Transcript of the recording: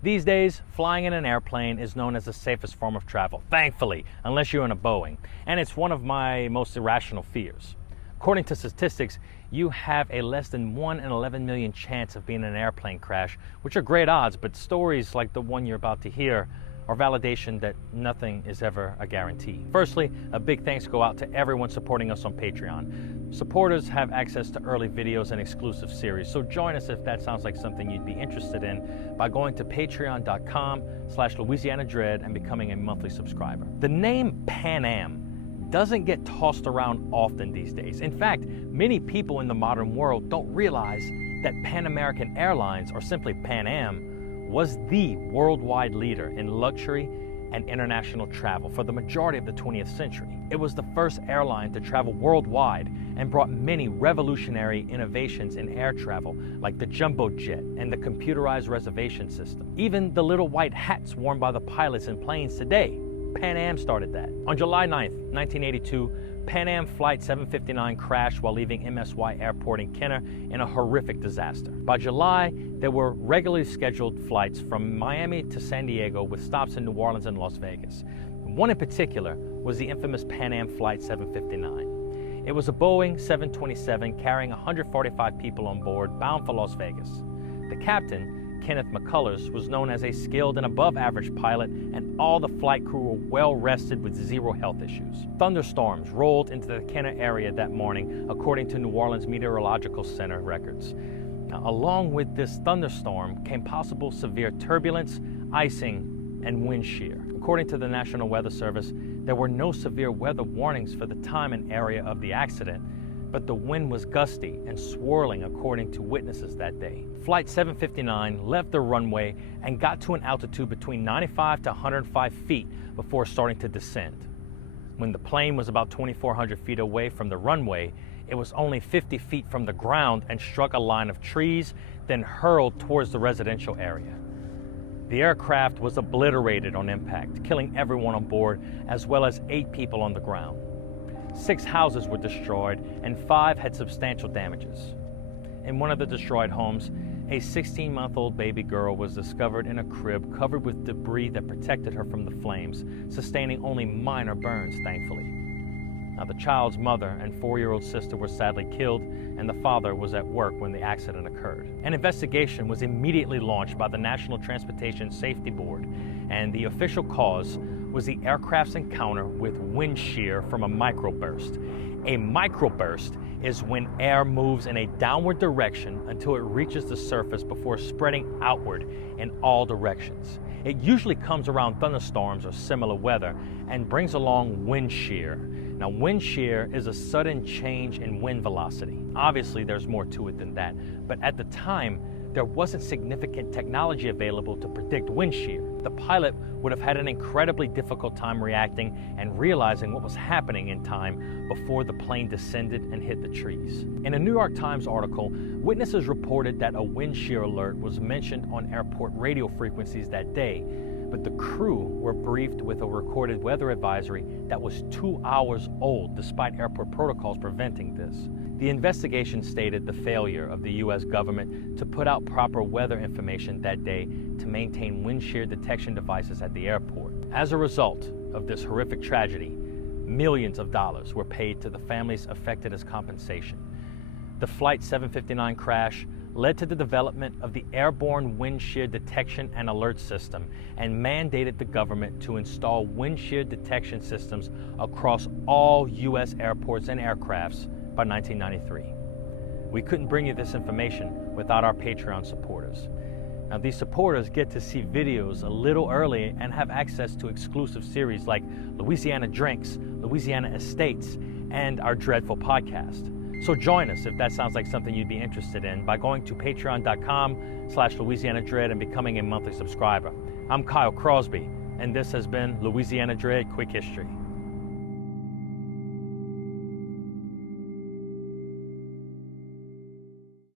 These days, flying in an airplane is known as the safest form of travel, thankfully, unless you're in a Boeing, and it's one of my most irrational fears. According to statistics, you have a less than 1 in 11 million chance of being in an airplane crash, which are great odds, but stories like the one you're about to hear are validation that nothing is ever a guarantee. Firstly, a big thanks go out to everyone supporting us on Patreon. Supporters have access to early videos and exclusive series, so join us if that sounds like something you'd be interested in by going to patreon.com/LouisianaDread and becoming a monthly subscriber. The name PanAm doesn't get tossed around often these days. In fact, many people in the modern world don't realize that Pan American Airlines, or simply PanAm, was the worldwide leader in luxury and international travel for the majority of the 20th century. It was the first airline to travel worldwide and brought many revolutionary innovations in air travel, like the jumbo jet and the computerized reservation system. Even the little white hats worn by the pilots in planes today, PanAm started that. On July 9th, 1982, PanAm Flight 759 crashed while leaving MSY Airport in Kenner in a horrific disaster. By July, there were regularly scheduled flights from Miami to San Diego with stops in New Orleans and Las Vegas. One in particular was the infamous PanAm Flight 759. It was a Boeing 727 carrying 145 people on board, bound for Las Vegas. The captain, Kenneth McCullers, was known as a skilled and above-average pilot, and all the flight crew were well-rested with zero health issues. Thunderstorms rolled into the Kenner area that morning, according to New Orleans Meteorological Center records. Now, along with this thunderstorm came possible severe turbulence, icing, and wind shear. According to the National Weather Service, there were no severe weather warnings for the time and area of the accident, but the wind was gusty and swirling according to witnesses that day. Flight 759 left the runway and got to an altitude between 95 to 105 feet before starting to descend. When the plane was about 2,400 feet away from the runway, it was only 50 feet from the ground and struck a line of trees, then hurled towards the residential area. The aircraft was obliterated on impact, killing everyone on board, as well as 8 people on the ground. 6 houses were destroyed and 5 had substantial damages. In one of the destroyed homes, a 16-month-old baby girl was discovered in a crib covered with debris that protected her from the flames, sustaining only minor burns, thankfully. Now, the child's mother and 4-year-old sister were sadly killed, and the father was at work when the accident occurred. An investigation was immediately launched by the National Transportation Safety Board, and the official cause was the aircraft's encounter with wind shear from a microburst. A microburst is when air moves in a downward direction until it reaches the surface before spreading outward in all directions. It usually comes around thunderstorms or similar weather and brings along wind shear. Now, wind shear is a sudden change in wind velocity. Obviously, there's more to it than that, but at the time, there wasn't significant technology available to predict wind shear. The pilot would have had an incredibly difficult time reacting and realizing what was happening in time before the plane descended and hit the trees. In a New York Times article, witnesses reported that a wind shear alert was mentioned on airport radio frequencies that day, but the crew were briefed with a recorded weather advisory that was 2 hours old, despite airport protocols preventing this. The investigation stated the failure of the U.S. government to put out proper weather information that day to maintain wind shear detection devices at the airport. As a result of this horrific tragedy, millions of dollars were paid to the families affected as compensation. The Flight 759 crash led to the development of the Airborne Wind Shear Detection and Alert System and mandated the government to install wind shear detection systems across all U.S. airports and aircrafts by 1993. We couldn't bring you this information without our Patreon supporters. Now, these supporters get to see videos a little early and have access to exclusive series like Louisiana Drinks, Louisiana Estates, and our dreadful podcast. So join us if that sounds like something you'd be interested in by going to patreon.com/LouisianaDread and becoming a monthly subscriber. I'm Kyle Crosby, and this has been Louisiana Dread Quick History.